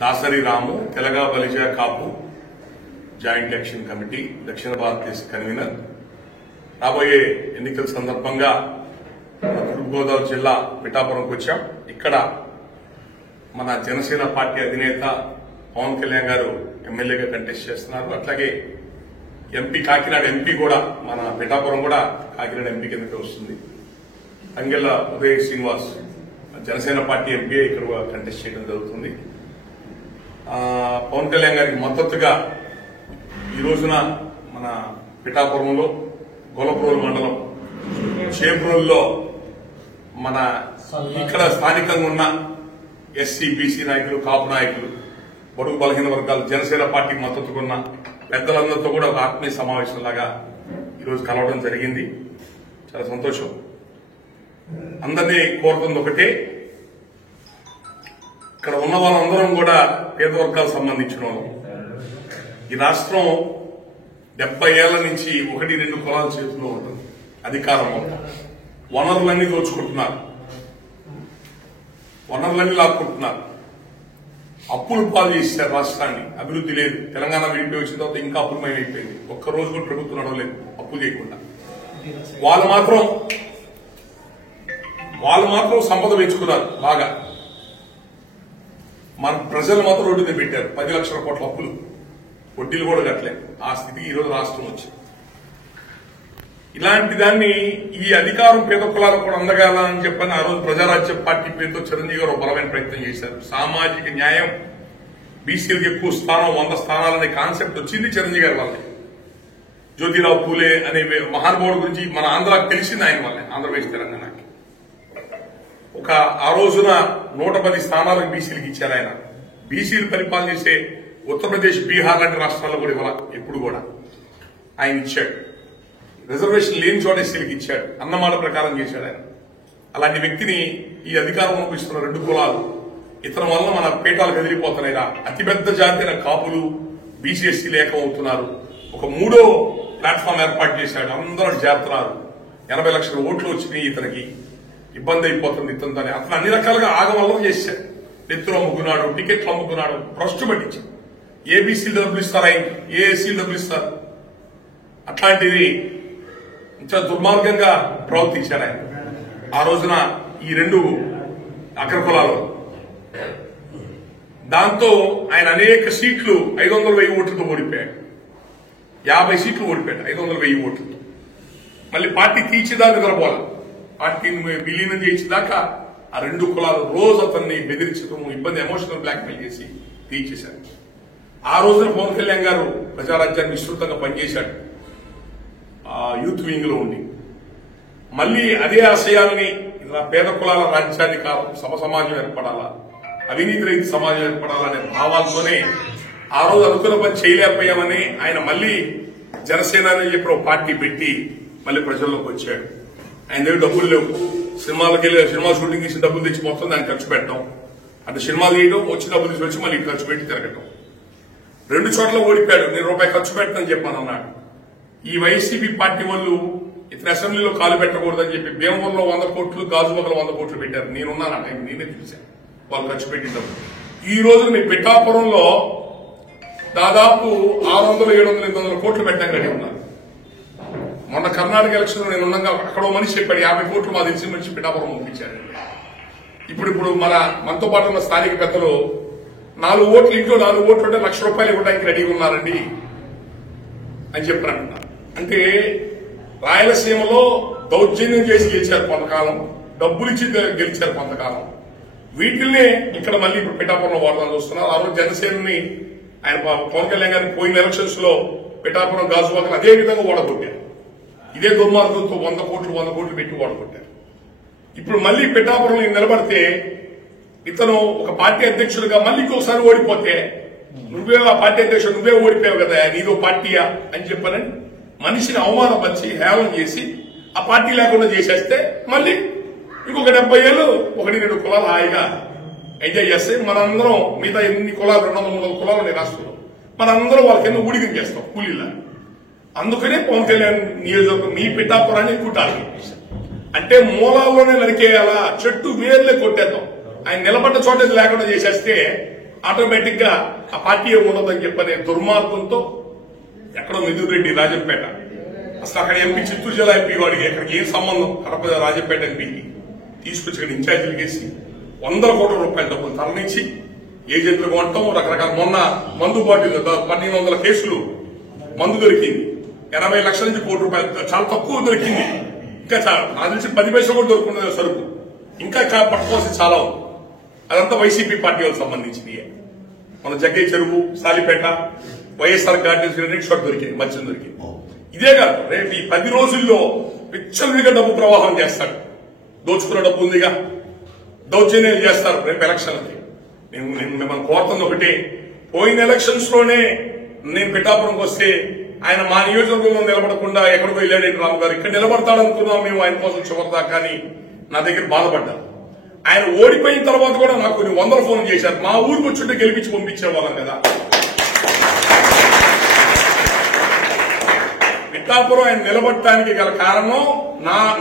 దాసరి రాము తెలంగాణ బలిజ కాపు joint action committee దక్షిణ భారతదేశ convener. రాబోయే ఎన్నికల సందర్భంగా తూర్పుగోదావరి జిల్లా పిఠాపురంకి వచ్చాం. ఇక్కడ మన జనసేన పార్టీ అధినేత పవన్ కళ్యాణ్ గారు ఎమ్మెల్యేగా కంటెస్ట్ చేస్తున్నారు. అట్లాగే ఎంపీ కాకినాడ ఎంపీ కూడా మన పిఠాపురం కూడా కాకినాడ ఎంపీ కిందకి వస్తుంది. అంగెల్ల ఉదయ్ శ్రీనివాస్ జనసేన పార్టీ ఎంపీ ఇక్కడ కంటెస్ట్ చేయడం జరుగుతుంది. పవన్ కళ్యాణ్ గారికి మద్దతుగా ఈ రోజున మన పిఠాపురంలో గొల్లప్రోలు మండలం చేబ్రోల్లో మన ఇక్కడ స్థానికంగా ఉన్న ఎస్సీ బీసీ నాయకులు, కాపు నాయకులు, బడుగు బలహీన వర్గాలు, జనసేన పార్టీకి మద్దతుకున్న పెద్దలందరితో కూడా ఒక ఆత్మీయ సమావేశంలాగా ఈరోజు కలవడం జరిగింది. చాలా సంతోషం. అందరినీ కోరుతుంది ఒకటే, ఇక్కడ ఉన్న వాళ్ళందరం కూడా పేద వర్గాలకు సంబంధించిన వాళ్ళు. ఈ రాష్ట్రం 70 ఏళ్ల నుంచి 1-2 కులాల చేతిలో ఉంటుంది. అధికారం వనరులన్నీ దోచుకుంటున్నారు, వనరులన్నీ లాక్కుంటున్నారు, అప్పులు పాలు చేశారు రాష్ట్రాన్ని. అభివృద్ధి లేదు. తెలంగాణ విడిపోయి వచ్చిన తర్వాత ఇంకా అప్పులమయం అయిపోయింది. ఒక్కరోజు కూడా ప్రభుత్వం నడవలేదు అప్పు చేయకుండా. వాళ్ళు మాత్రం సంపద పెంచుకున్నారు బాగా. మన ప్రజలు మాత్రం రోడ్డు మీద పెట్టారు. 10 లక్షల కోట్ల అప్పులు, వడ్డీలు కూడా కట్టలేదు. ఆ స్థితికి ఈరోజు రాష్ట్రం వచ్చింది. ఇలాంటి దాన్ని ఈ అధికారం పేద కులాలకు కూడా అందగాలని చెప్పని ఆ రోజు ప్రజారాజ్య పార్టీ పేరుతో చిరంజీవి గారు బలమైన ప్రయత్నం చేశారు. సామాజిక న్యాయం, బీసీలకు ఎక్కువ స్థానం, 100 స్థానాలనే కాన్సెప్ట్ వచ్చింది చిరంజీవి గారి వల్లే. జ్యోతిరావు పూలే అనే మహానుభావుడు గురించి మన ఆంధ్రాకి తెలిసింది ఆయన వల్లే, ఆంధ్రప్రదేశ్ తెలంగాణకి. ఆ రోజున 110 స్థానాలకు బీసీలకు ఇచ్చారు ఆయన. బీసీలు పరిపాలన చేసే ఉత్తరప్రదేశ్, బీహార్ లాంటి రాష్ట్రాల్లో కూడా ఇవ్వాలి. ఎప్పుడు కూడా ఆయన ఇచ్చాడు. రిజర్వేషన్ లేని చోట ఎస్సీలకు ఇచ్చాడు. అన్నమాట ప్రకారం చేశాడు ఆయన. అలాంటి వ్యక్తిని ఈ అధికారంలోకి ఇస్తున్న 2 కులాలు ఇతని వల్ల మన పీఠాలు కదిలిపోతున్నాయిరా. అతిపెద్ద జాతి అయిన కాపులు, బీసీ, ఎస్సీలు ఏకమవుతున్నారు. ఒక 3వ ప్లాట్ఫామ్ ఏర్పాటు చేశాడు. అందరూ చేరుతున్నారు. 80 లక్షల ఓట్లు వచ్చినాయి. ఇతనికి ఇబ్బంది అయిపోతుంది ఇతనితో. అతను అన్ని రకాలుగా ఆగమల్లం చేశాడు. నెత్తులు అమ్ముకున్నాడు, టికెట్లు అమ్ముకున్నాడు, భ్రష్టు పట్టించాడు. ఏ బీసీలు డబ్బులు ఇస్తారు ఆయనకి, ఏ ఎస్సీలు డబ్బులు ఇస్తారు. అట్లాంటిది చాలా దుర్మార్గంగా ప్రవర్తించాడు ఆయన ఆ రోజున ఈ 2 అగ్రకులాలు. దాంతో ఆయన అనేక సీట్లు 500,000 ఓట్లతో ఓడిపోయాడు. 50 సీట్లు ఓడిపోయాడు 500,000 ఓట్లతో. మళ్ళీ పార్టీ తీర్చిదాకా నిద్రపోవాలి. పార్టీని విలీనం చేసేదాకా ఆ 2 కులాలు రోజు అతన్ని బెదిరించడం, ఇబ్బంది, ఎమోషనల్ బ్లాక్మెయిల్ చేసి తీర్చేశారు. ఆ రోజున పవన్ కళ్యాణ్ గారు ప్రజారాజ్యాన్ని విస్తృతంగా పనిచేశాడు. యూత్ వింగ్ లో ఉండి మళ్లీ అదే ఆశయాలని పేద కులాల రాజ్యాధికారం, సమాజం ఏర్పడాలా, అవినీతి రహిత సమాజం ఏర్పడాలనే భావాలతోనే ఆ రోజు అనుకున్న పని చేయలేకపోయామని ఆయన మళ్లీ జనసేన అని చెప్పి ఒక పార్టీ పెట్టి మళ్లీ ప్రజల్లోకి వచ్చాడు. ఆయన దగ్గర డబ్బులు లేవు. సినిమాలకు వెళ్ళి సినిమా షూటింగ్ చేసి డబ్బులు తెచ్చి మొత్తం దాన్ని ఖర్చు పెట్టడం, అంటే సినిమాలు చేయడం, వచ్చి డబ్బులు తీసుకొచ్చి మళ్ళీ ఖర్చు పెట్టి తిరగటం. 2 చోట్ల ఓడిపోయాడు. నేను రూపాయి ఖర్చు పెట్టనని చెప్పాను అన్నాడు. ఈ వైసీపీ పార్టీ వాళ్ళు ఇతర అసెంబ్లీలో కాలు పెట్టకూడదని చెప్పి భీమవరంలో 100 కోట్లు, గాజువాకలో 100 కోట్లు పెట్టారు. నేనున్నాను ఆ టైం, నేనే చూశాను వాళ్ళు ఖర్చు పెట్టింటారు. ఈ రోజు మీ పిఠాపురంలో దాదాపు 600, 700, 800 కోట్లు పెట్టడం రెడీ ఉన్నారు. మొన్న కర్ణాటక ఎలక్షన్ నేను ఉండగా అక్కడో మనిషి చెప్పాడు 50 కోట్లు మా తెలిసిన మనిషి పిఠాపురం పంపించారు. ఇప్పుడు మనతో పాటు ఉన్న స్థానిక పెద్దలు 4 ఓట్లు, ఇంట్లో 4 ఓట్లు ఉంటే ₹1,00,000 ఇవ్వడానికి రెడీ ఉన్నారండి అని చెప్పారంటున్నారు. అంటే రాయలసీమలో దౌర్జన్యం చేసి గెలిచారు కొంతకాలం, డబ్బులు ఇచ్చి గెలిచారు కొంతకాలం. వీటిల్నే ఇక్కడ మళ్ళీ ఇప్పుడు పిఠాపురంలో వాడదాన్ని చూస్తున్నారు. ఆ రోజు జనసేనని ఆయన పవన్ కళ్యాణ్ గారిని పోయిన ఎలక్షన్స్ లో పిఠాపురం, గాజువాకలు అదే విధంగా ఓడగొట్టారు. ఇదే దుర్మార్గంతో 100 కోట్లు పెట్టి ఓడగొట్టారు. ఇప్పుడు మళ్లీ పిఠాపురంలో నిలబడితే ఇతను ఒక పార్టీ అధ్యక్షుడిగా మళ్లీ ఇంకోసారి ఓడిపోతే నువ్వే ఆ పార్టీ అధ్యక్షుడు, నువ్వే ఓడిపోయావు కదా, నీదో పార్టీయా అని చెప్పనని మనిషిని అవమానపరిచి హేళన చేసి ఆ పార్టీ లేకుండా చేసేస్తే మళ్ళీ ఇంకొక 70 ఏళ్ళు 1-2 కులాలు హాయిగా ఎంజాయ్ చేస్తే మనందరం మిగతా ఎన్ని కులాలు 200-300 కులాలు ఉన్నాయి రాష్ట్రంలో, మనందరం వాళ్ళ కింద ఊడిగం చేస్తాం కూలీలా. అందుకనే పవన్ కళ్యాణ్ నియోజకవర్గం మీ పిఠాపురాన్ని ఎక్కువ టార్గెట్ చేశారు. అంటే మూలాల్లోనే నరికేయాలా, చెట్టు వేర్లే కొట్టేద్దాం, ఆయన నిలబడ్డ చోట లేకుండా చేసేస్తే ఆటోమేటిక్ గా ఆ పార్టీ ఉండదని చెప్పనే దుర్మార్గంతో ఎక్కడో మిథున్ రెడ్డి రాజంపేట, అసలు అక్కడ ఎంపీ చిత్తూరు జిల్లా ఎంపీ వాడికి అక్కడికి ఏం సంబంధం, కడప రాజంపేట ఎంపీకి తీసుకొచ్చి ఇక్కడ ఇన్ఛార్జీలు చేసి 100 కోట్ల రూపాయల డబ్బులు తరలించి ఏజెంట్లు కొనటం, రకరకాల మొన్న మందు బాటిల్ 1200 కేసులు మందు దొరికింది, 80 లక్షల నుంచి ₹1 కోటి చాలా తక్కువ దొరికింది. ఇంకా నాకు తెలిసి 10 పైసలు కూడా దొరుకుతున్నది సరుకు, ఇంకా పట్టుకోవాల్సి చాలా ఉంది. అదంతా వైసీపీ పార్టీ వాళ్ళకి సంబంధించింది. మన జగ్గై చెరువు, సాలిపేట, వైఎస్ఆర్ గార్డెన్స్ షాట్ దొరికింది, మత్స్యం దొరికింది. ఇదే కాదు, రేపు ఈ 10 రోజుల్లో విచ్చలవిడిగా డబ్బు ప్రవాహం చేస్తాడు. దోచుకున్న డబ్బు ఉందిగా, దౌర్జన్యాలు చేస్తారు రేపు ఎలక్షన్లకి. నేను మిమ్మల్ని కోరుతుంది ఒకటే, పోయిన ఎలక్షన్స్ లోనే నేను పిఠాపురంకి వస్తే ఆయన మా నియోజకవర్గంలో నిలబడకుండా ఎక్కడికో వెళ్ళాడు రాము గారు, ఇక్కడ నిలబడతాడనుకున్నాం మేము ఆయన కోసం చివరిదాకా అని నా దగ్గర బాధపడ్డారు. ఆయన ఓడిపోయిన తర్వాత కూడా నాకు కొన్ని 100 ఫోన్లు చేశారు, మా ఊరికి వచ్చుంటే గెలిపించి పంపించే వాళ్ళం కదా. పిఠాపురం ఆయన నిలబడటానికి గల కారణం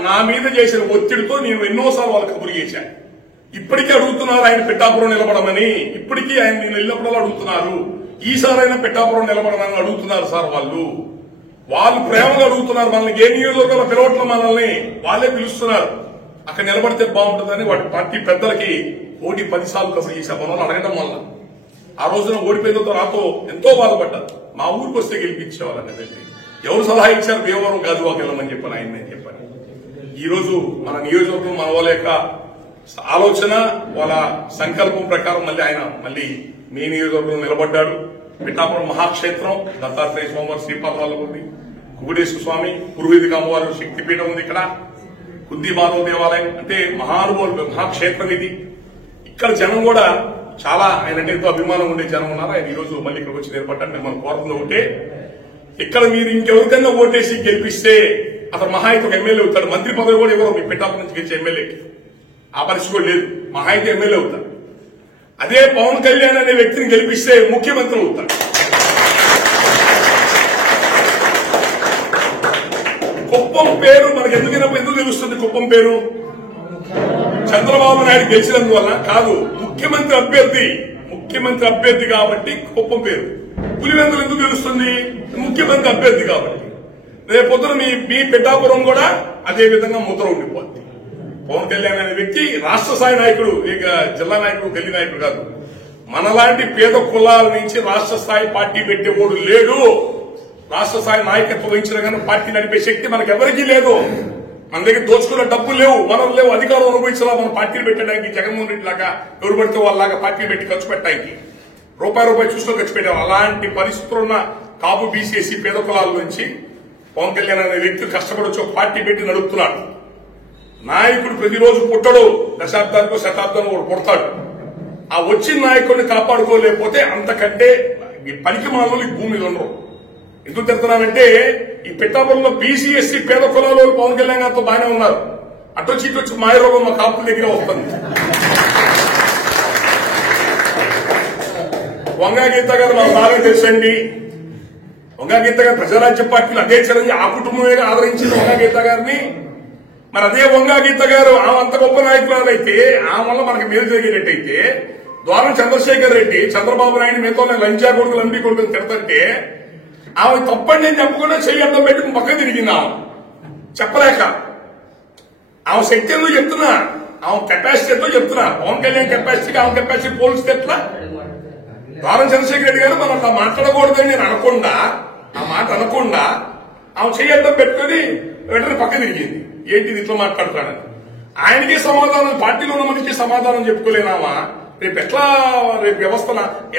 నా మీద చేసిన ఒత్తిడితో నేను ఎన్నోసార్లు వాళ్ళకి కబురు చేశాను. ఇప్పటికీ అడుగుతున్నారు ఆయన పిఠాపురం నిలబడమని, ఇప్పటికీ ఆయన నేను వెళ్ళినప్పుడు అడుగుతున్నారు, ఈసారైనా పిఠాపురం నిలబడమని అడుగుతున్నారు సార్. వాళ్ళు ప్రేమగా అడుగుతున్నారు, మనల్ని ఏ నియోజకవర్గంలో పిలవట్ల, మనల్ని వాళ్ళే పిలుస్తున్నారు. అక్కడ నిలబడితే బాగుంటుందని వాటి పార్టీ పెద్దలకి 10 సార్లు కబురు చేశారు. మన అడగడం వల్ల ఆ రోజున ఓడిపోయినంతో నాతో ఎంతో బాధపడ్డారు. మా ఊరికి వస్తే గెలిపించేవాళ్ళని ఎవరు సలహా ఇచ్చారు, భీమవరం గాజువాకి వెళ్ళమని చెప్పాను, ఆయన నేను చెప్పాను. ఈ రోజు మన నియోజకవర్గం మన వాళ్ళ యొక్క ఆలోచన, వాళ్ళ సంకల్పం ప్రకారం మళ్ళీ మీ నియోజకవర్గంలో నిలబడ్డాడు. పిఠాపురం మహాక్షేత్రం, దత్తాత్రేయ స్వామివారి శ్రీపాదరాలు ఉంది, కుకుడేశ్వర స్వామి, పురోహితిక అమ్మవారి శక్తిపీఠం ఉంది, ఇక్కడ కుంది మాధవ దేవాలయం, అంటే మహానుభావులు మహాక్షేత్రం ఇది. ఇక్కడ జనం కూడా చాలా ఆయన ఎంతో అభిమానం ఉండే జనం ఉన్నారు. ఆయన ఈ రోజు మళ్ళీ ఇక్కడికి వచ్చి నిలబడ్డాడు. మిమ్మల్ని కోరుతుంది ఒకటే, ఇక్కడ మీరు ఇంకెవరికన్నా ఓటేసి గెలిపిస్తే అతను మహా అయితే ఒక ఎమ్మెల్యే అవుతాడు, మంత్రి పదవి కూడా ఎవరో మీ పిఠాపురం నుంచి గెలిచే ఎమ్మెల్యేకి ఆ పరిస్థితి కూడా లేదు, మహా అయితే ఎమ్మెల్యే అవుతాడు. అదే పవన్ కళ్యాణ్ అనే వ్యక్తిని గెలిపిస్తే ముఖ్యమంత్రి అవుతాడు. కుప్పం పేరు మనకు ఎందుకు తెలుస్తుంది? కుప్పం పేరు చంద్రబాబు నాయుడు గెలిచినందువల్ల కాదు, ముఖ్యమంత్రి అభ్యర్థి కాబట్టి కుప్పం పేరు. పులివెందులు ఎందుకు తెలుస్తుంది? ముఖ్యమంత్రి అభ్యర్థి కాబట్టి. రేపొద్దున మీ పిఠాపురం కూడా అదే విధంగా ముద్ర ఉండిపోద్ది. పవన్ కళ్యాణ్ అనే వ్యక్తి రాష్ట్ర స్థాయి నాయకుడు, ఇక జిల్లా నాయకుడు, గల్లీ నాయకుడు కాదు. మనలాంటి పేద కులాల నుంచి రాష్ట్ర స్థాయి పార్టీ పెట్టేవాడు లేడు. రాష్ట్ర స్థాయి నాయకత్వం వహించిన కానీ పార్టీ నడిపే శక్తి మనకెవరికీ లేదు. మన దగ్గర దోచుకున్న డబ్బులు లేవు, మనం లేవు, అధికారం అనుభవించాలా మన పార్టీలు పెట్టడానికి. జగన్మోహన్ రెడ్డి లాగా ఎవరు పడితే వాళ్ళలాగా పార్టీలు పెట్టి ఖర్చు పెట్టడానికి రూపాయి చూసుకొని ఖర్చు పెట్టాం. అలాంటి పరిస్థితులు ఉన్న కాపు బీసీఎస్సీ పేద కులాల నుంచి పవన్ కళ్యాణ్ అనే వ్యక్తి కష్టపడి వచ్చి ఒక పార్టీ పెట్టి నడుపుతున్నాడు. నాయకుడు ప్రతిరోజు పుట్టడు, దశాబ్దానికో శతాబ్దానికో ఒకడు పుడతాడు. ఆ వచ్చిన నాయకుడిని కాపాడుకోలేకపోతే అంతకంటే పనికి మానవులు ఈ భూమి ఉండరు. ఎందుకు చెప్తున్నానంటే ఈ పిఠాపురంలో బీసీఎస్సీ పేద కులాలు పవన్ కళ్యాణ్ గారితో బాగానే ఉన్నారు. అటొచ్చి ఇటొచ్చి మాయరోగం మా కాపుల దగ్గర వస్తుంది. వంగా గీత గారు నాకు బాగా తెలుసండి. వంగా గీత గారు ప్రజారాజ్య పార్టీలు అదే చిరంజీవి ఆ కుటుంబమే ఆదరించింది వంగా గీత గారిని. మరి అదే వంగా గీత గారు ఆమె అంత గొప్ప నాయకురాలైతే ఆమె వల్ల మనకి మేలు జరిగేటట్టయితే ద్వారం చంద్రశేఖర్ రెడ్డి చంద్రబాబు నాయుడు మీతో లంచా కొడుకులు లంబి కొడుకులు తిడతంటే ఆమె తప్పండి నేను చెప్పకుండా చెయ్యి అడ్డం పెట్టుకుని పక్కన తిరిగింది. ఆమె చెప్పలేక ఆమె శక్తి ఎందుకు చెప్తున్నా, ఆమె కెపాసిటీ ఎంతో చెప్తున్నా. పవన్ కళ్యాణ్ కెపాసిటీకి ఆమె కెపాసిటీ పోల్చితే ఎట్లా? ద్వారం చంద్రశేఖర్ రెడ్డి గారు మనం అట్లా మాట్లాడకూడదని నేను అనకుండా, ఆ మాట అనకుండా ఆమె చెయ్యి అడ్డం పెట్టుకుని వెంటనే పక్కన తిరిగింది. ఏంటిది ఇట్లా మాట్లాడుతాడని ఆయనకి సమాధానం, పార్టీలో ఉన్న మనిషికి సమాధానం చెప్పుకోలేనామా? రేపు వ్యవస్థ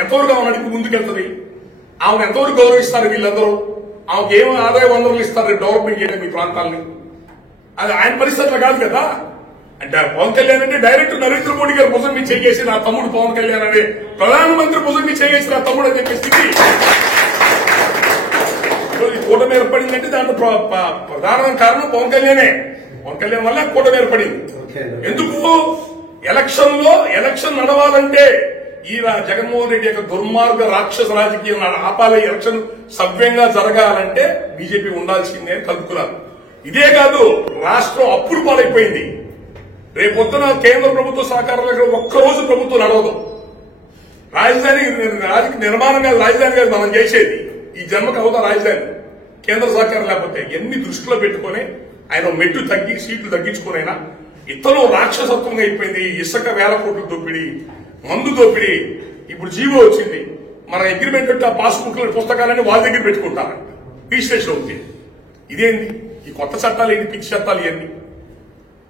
ఎంతవరకు ఆమె నడిపి ముందుకెళ్తుంది? ఆమెను ఎంతవరకు గౌరవిస్తారు వీళ్ళందరూ? ఆమెకు ఏమి ఆదాయ వనరులు ఇస్తారు డెవలప్మెంట్ చేయడం మీ ప్రాంతాలని? అది ఆయన పరిస్థితులు కాదు కదా. అంటే పవన్ కళ్యాణ్ అంటే డైరెక్ట్ నరేంద్ర మోడీ గారు భుజం మీద చేసి నా తమ్ముడు పవన్ కళ్యాణ్ అనే ప్రధానమంత్రి భుజం మీద చేసి నా తమ్ముడు అని చెప్పే స్థితి కూటమి ఏర్పడిందంటే దాంట్లో ప్రధాన కారణం పవన్ కళ్యాణే. పవన్ కళ్యాణ్ వల్ల కూటమి ఏర్పడింది. ఎందుకు? ఎలక్షన్ నడవాలంటే ఈ జగన్మోహన్ రెడ్డి యొక్క దుర్మార్గ రాక్షస రాజకీయం ఆపాలి, ఎలక్షన్ సవ్యంగా జరగాలంటే బీజేపీ ఉండాల్సిందే కలుపుకున్నారు. ఇదే కాదు, రాష్ట్రం అప్పులు పాలైపోయింది. రేపొద్దున కేంద్ర ప్రభుత్వ సహకారం ఒక్కరోజు ప్రభుత్వం నడవదు. రాజధాని నిర్మాణం కాదు, రాజధాని కాదు మనం చేసేది. ఈ జన్మకు అవుతా రాజధాని కేంద్ర సహకారం లేకపోతే ఎన్ని దృష్టిలో పెట్టుకుని ఆయన మెట్టు తగ్గి సీట్లు తగ్గించుకునైనా ఇతను రాక్షసత్వంగా అయిపోయింది. ఇసుక వేల కోట్ల దోపిడీ, మందు దోపిడీ. ఇప్పుడు జీవో వచ్చింది, మన అగ్రిమెంట్ పెట్టి ఆ పాస్బుక్ పుస్తకాలన్నీ వాళ్ళ దగ్గర పెట్టుకుంటారంట, రిజిస్ట్రేషన్ అవుతుంది. ఇదేంది ఈ కొత్త చట్టాలు, ఏంటి పిచ్చి చట్టాలు ఇవన్నీ?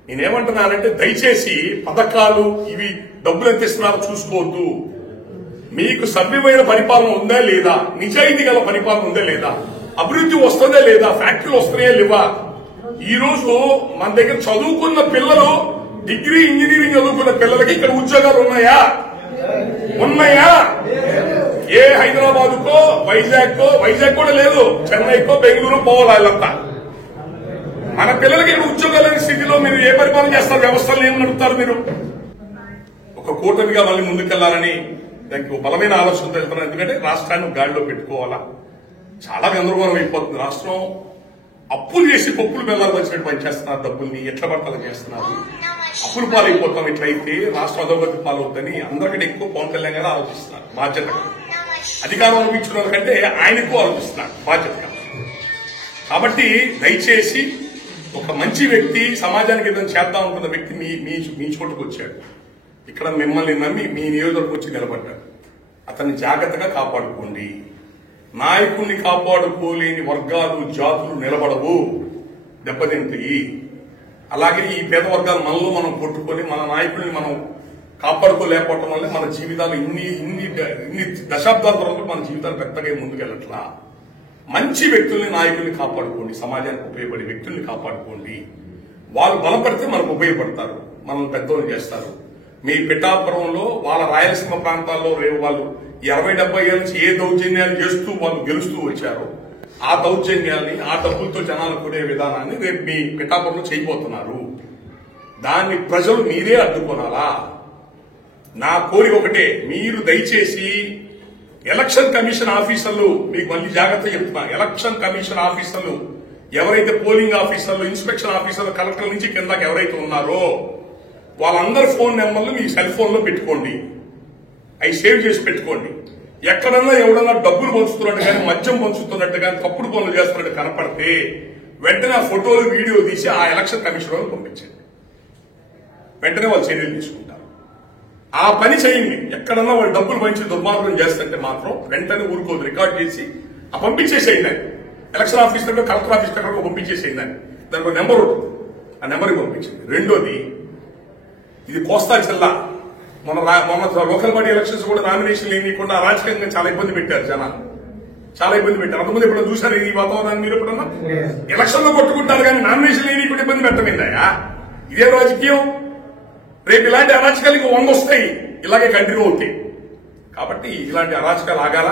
నేనేమంటున్నానంటే దయచేసి పథకాలు ఇవి డబ్బులు ఎంత ఇస్తున్నారో చూసుకోవద్దు. మీకు సభ్యమైన పరిపాలన ఉందా లేదా, నిజాయితీ గల పరిపాలన ఉందా లేదా, అభివృద్ధి వస్తుందా లేదా, ఫ్యాక్టరీలు వస్తున్నాయా లేవా. ఈ రోజు మన దగ్గర చదువుకున్న పిల్లలు, డిగ్రీ ఇంజనీరింగ్ చదువుకున్న పిల్లలకి ఇక్కడ ఉద్యోగాలు ఉన్నాయా? ఏ హైదరాబాద్కో వైజాగ్ కూడా లేదు, చెన్నైకో బెంగళూరు పోవాలి వాళ్ళంతా. మన పిల్లలకి ఇక్కడ ఉద్యోగాలనే స్థితిలో మీరు ఏ పరిపాలన చేస్తారు? వ్యవస్థలు ఏం నడుపుతారు మీరు? ఒక కూటమిగా మళ్ళీ ముందుకెళ్లాలని దానికి బలమైన ఆలోచనతో వెళ్తున్నారు. ఎందుకంటే రాష్ట్రాన్ని గాడిలో పెట్టుకోవాలా, చాలా గందరగోళం అయిపోతుంది. రాష్ట్రం అప్పులు చేసి పప్పులు బెల్లాలు వచ్చినట్టు పనిచేస్తున్నారు, డబ్బుల్ని ఎట్లా పట్టాలి చేస్తున్నారు. అప్పులు పాలైపోతాం, ఇట్లయితే రాష్ట్రం అధోగతి పాలవుతుందని అందరికంటే ఎక్కువ పవన్ కళ్యాణ్ గారు ఆలోచిస్తున్నారు బాధ్యతగా. అధికారం అనిపించిన కంటే ఆయన ఎక్కువ ఆలోచిస్తున్నారు బాధ్యతగా. కాబట్టి దయచేసి ఒక మంచి వ్యక్తి, సమాజానికి ఏదైనా చేద్దాం అనుకున్న వ్యక్తి మీ చోటుకు వచ్చాడు, ఇక్కడ మిమ్మల్ని నమ్మి మీ నియోజకవర్గం వచ్చి నిలబడ్డాడు. అతన్ని జాగ్రత్తగా కాపాడుకోండి. నాయకుల్ని కాపాడుకోలేని వర్గాలు, జాతులు నిలబడవు, దెబ్బతింటాయి. అలాగే ఈ పేద వర్గాలు మనలో మనం కొట్టుకొని మన నాయకుల్ని మనం కాపాడుకోలేకపోవటం వల్ల మన జీవితాలు ఇన్ని దశాబ్దాల తర్వాత మన జీవితాలు పెద్దగా ముందుకెళ్ళట్లా. మంచి వ్యక్తుల్ని, నాయకుల్ని కాపాడుకోండి. సమాజానికి ఉపయోగపడే వ్యక్తుల్ని కాపాడుకోండి. వాళ్ళు బలపడితే మనకు ఉపయోగపడతారు, మనల్ని పెద్దోళ్ళు చేస్తారు. మీ పిఠాపురంలో వాళ్ళ రాయలసీమ ప్రాంతాల్లో రేపు వాళ్ళు 60-70 ఏళ్ళ నుంచి ఏ దౌర్జన్యాలు చేస్తూ వాళ్ళు గెలుస్తూ వచ్చారో ఆ దౌర్జన్యాల్ని, ఆ డబ్బులతో జనాలు కొనే విధానాన్ని రేపు మీ పిఠాపురంలో చేయబోతున్నారు. దాన్ని ప్రజలు మీరే అడ్డుకోనాలా. నా కోరిక ఒకటే, మీరు దయచేసి ఎలక్షన్ కమిషన్ ఆఫీసర్లు, మీకు మళ్ళీ జాగ్రత్త చెప్తున్నా, ఎలక్షన్ కమిషన్ ఆఫీసర్లు ఎవరైతే పోలింగ్ ఆఫీసర్లు, ఇన్స్పెక్షన్ ఆఫీసర్లు, కలెక్టర్ నుంచి కిందకి ఎవరైతే ఉన్నారో వాళ్ళందరి ఫోన్ నెంబర్లు మీ సెల్ ఫోన్ లో పెట్టుకోండి, అవి సేవ్ చేసి పెట్టుకోండి. ఎక్కడన్నా ఎవడన్నా డబ్బులు పంచుతున్నట్టు కానీ, మద్యం పంచుతున్నట్టు కానీ, తప్పుడు పనులు చేస్తున్నట్టు కనపడితే వెంటనే ఆ ఫోటోలు, వీడియో తీసి ఆ ఎలక్షన్ కమిషన్ వాళ్ళకి పంపించండి. వెంటనే వాళ్ళు చర్యలు తీసుకుంటారు. ఆ పని చేయండి. ఎక్కడన్నా వాళ్ళు డబ్బులు పంచి దుర్మార్గం చేస్తుంటే మాత్రం వెంటనే ఊరుకోదు, రికార్డ్ చేసి ఆ పంపించేసేయండి. ఎలక్షన్ ఆఫీసర్ కలెక్టర్ ఆఫీసర్ పంపించేసేయండి. దానికి నెంబర్ ఉంటుంది, ఆ నెంబర్కి పంపించండి. రెండోది, ఇది కోస్తా జిల్లా. మొన్న లోకల్ బాడీ ఎలక్షన్స్ కూడా నామినేషన్లు ఏమీయకుండా రాజకీయంగా చాలా ఇబ్బంది పెట్టారు జనాలు, చాలా ఇబ్బంది పెట్టారు. అంతకుముందు ఎప్పుడైనా చూసారు ఈ వాతావరణాన్ని మీరు? ఎప్పుడన్నా ఎలక్షన్ లో కొట్టుకుంటారు కానీ నామినేషన్లు ఏమీయకుండా ఇబ్బంది పెట్టమైందయా? ఇదే రాజకీయం. రేపు ఇలాంటి అరాచకాలు ఇంకో 100 వస్తాయి, ఇలాగే కంటిన్యూ అవుతాయి. కాబట్టి ఇలాంటి అరాచకాలు ఆగాల.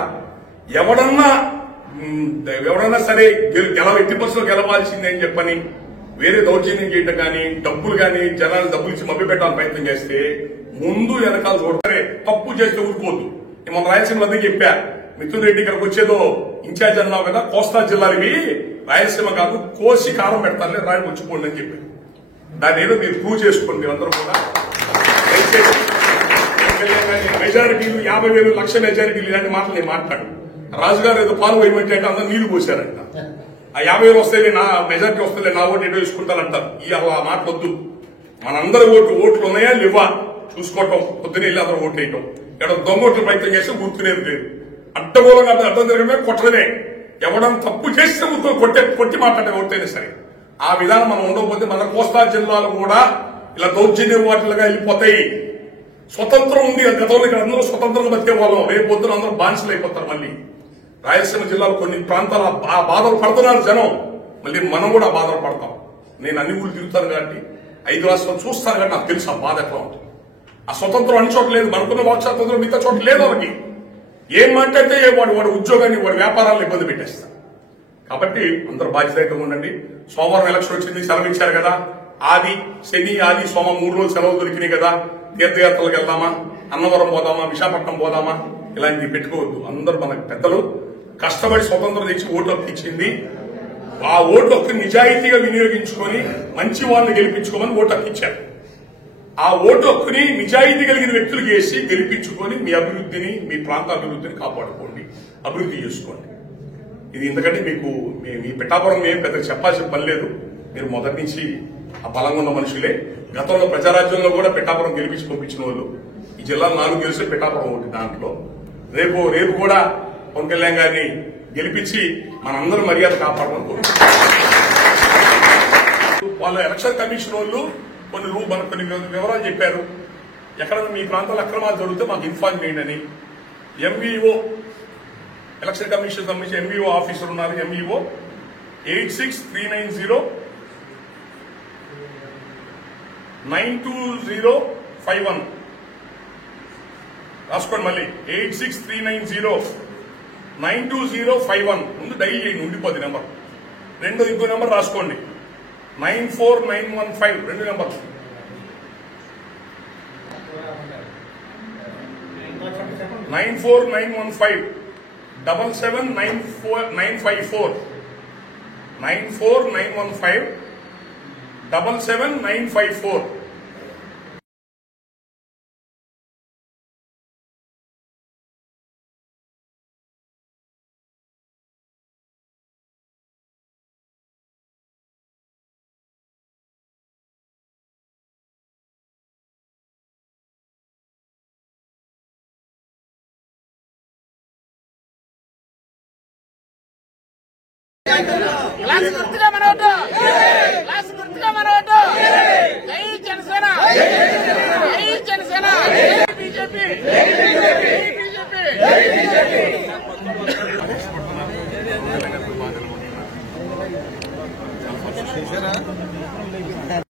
ఎవడన్నా సరే ఎట్టి బస్సులో గెలవాల్సిందే అని చెప్పని వేరే దౌర్జన్యం చేయడం కానీ, డబ్బులు కానీ, జనాలు డబ్బులు ఇచ్చి మభ్య పెట్టాలని ప్రయత్నం చేస్తే ముందు వెనకాల చూడతారే. తప్పు చేస్తే ఊరుకోవద్దు. మన రాయలసీమలో అదే చెప్పా, మిథున్ రెడ్డి ఇక్కడికి వచ్చేదో ఇన్ఛార్జ్ అన్నావు కదా, కోస్తా జిల్లాలవి రాయలసీమ కాదు, కోసి కారం పెడతారులే, రాయని వచ్చిపోండి అని చెప్పారు. దాన్ని ఏదో మీరు ప్రూవ్ చేసుకోండి. మీరందరూ కూడా మెజారిటీలు 50,000 లక్ష మెజారిటీలు ఇలాంటి మాటలు నేను మాట్లాడు. రాజుగారు ఏదో పాలు వేయమంటే అంటే అందరూ నీళ్లు పోసారంట. ఆ 50,000 వస్తే నా మెజారిటీ వస్తే నా ఓటు ఎటో వేసుకుంటానంటారు. ఆ మాట వద్దు. మనందరి ఓట్లు ఉన్నాయా లేవా చూసుకోవటం, పొద్దున వెళ్ళి అందరూ ఓట్లు వేయటం. ఇక్కడ దొంగోట్లు ప్రయత్నం చేస్తే గుర్తునేది లేదు. అడ్డగోళంగా అర్థం జరగడమే కొట్టడమే. ఎవడన్నా తప్పు చేస్తే కొట్టి మాట్లాడే ఓటైనా సరే. ఆ విధానం మనం ఉండకపోతే మన కోస్తా జిల్లాలు కూడా ఇలా దౌర్జన్య వాటిలుగా వెళ్ళిపోతాయి. స్వతంత్రం ఉంది గతంలో, ఇక్కడ అందరూ స్వతంత్రంగా బతికే వాళ్ళం. రేపు పొద్దున అందరూ బానిసలు అయిపోతారు. మళ్ళీ రాయలసీమ జిల్లాలో కొన్ని ప్రాంతాలు ఆ బాధలు పడుతున్నారు జనం. మళ్ళీ మనం కూడా ఆ బాధలు పడతాం. నేను అన్ని ఊళ్ళు తిరుగుతాను కాబట్టి, 5 రాష్ట్రాలు చూస్తాను కాబట్టి నాకు తెలుసు ఆ బాధ ఎట్లా ఉంటుంది. ఆ స్వతంత్రం అన్ని చోట్ల లేదు, మనకున్న వాక్ స్వాతంత్రం మిగతా చోట్ల లేదు. వాళ్ళకి ఏం మాట్లాడితే వాడి ఉద్యోగాన్ని, వాడి వ్యాపారాలను ఇబ్బంది పెట్టేస్తారు. కాబట్టి అందరూ బాధ్యతగా ఉండండి. సోమవారం ఎలక్షన్ వచ్చింది, సెలవు ఇచ్చారు కదా. ఆది, శని, ఆది, సోమ 3 రోజులు సెలవు దొరికినాయి కదా. తీర్థయాత్రలకు వెళ్దామా, అన్నవరం పోదామా, విశాఖపట్నం పోదామా, ఇలాంటివి పెట్టుకోవద్దు. అందరూ మన పెద్దలు కష్టపడి స్వతంత్రం తెచ్చి ఓటు హక్కు ఇచ్చింది. ఆ ఓటు హక్కు నిజాయితీగా వినియోగించుకొని మంచి వాళ్ళని గెలిపించుకోమని ఓటు హక్కు ఇచ్చారు. ఆ ఓటు హక్కుని నిజాయితీ కలిగిన వ్యక్తులు చేసి గెలిపించుకొని మీ అభివృద్ధిని, మీ ప్రాంత అభివృద్ధిని కాపాడుకోండి, అభివృద్ధి చేసుకోండి. ఇది ఎందుకంటే మీకు మీ పిఠాపురం ఏం పెద్దగా చెప్పాల్సిన పని లేదు. మీరు మొదటి నుంచి ఆ బలంగా ఉన్న మనుషులే. గతంలో ప్రజారాజ్యంలో కూడా పిఠాపురం గెలిపించి పంపించిన వాళ్ళు. ఈ జిల్లాలో 4 గెలిస్తే పిఠాపురం ఒకటి. దాంట్లో రేపు కూడా పవన్ కళ్యాణ్ గారిని గెలిపించి మనందరూ మర్యాద కాపాడమని కోరుకుంటున్నాం. వాళ్ళ ఎలక్షన్ కమిషన్ వాళ్ళు కొన్ని వివరాలు చెప్పారు. ఎక్కడైనా మీ ప్రాంతాల్లో అక్రమాలు జరిగితే మాకు ఇన్ఫార్మ్ చేయండి అని. ఎంవీఓ ఎలక్షన్ కమిషన్ సంబంధించి ఎంవీఓ ఆఫీసర్ ఉన్నారు. ఎంవీఓ 8639092051 రాసుకోండి. మళ్ళీ 8639092051 ముందు డైల్ చేయండి, ఉండిపోద్ది నెంబర్. ఇంకో నెంబర్ రాసుకోండి, 94915 2 నెంబర్. 94915 77954 94915 77954. క్లాస్ గుర్తుగా మనోడు, క్లాస్ గుర్తుగా మనోడు. జై జనసేన, జై జనసేన, బీజేపీ, బీజేపీ.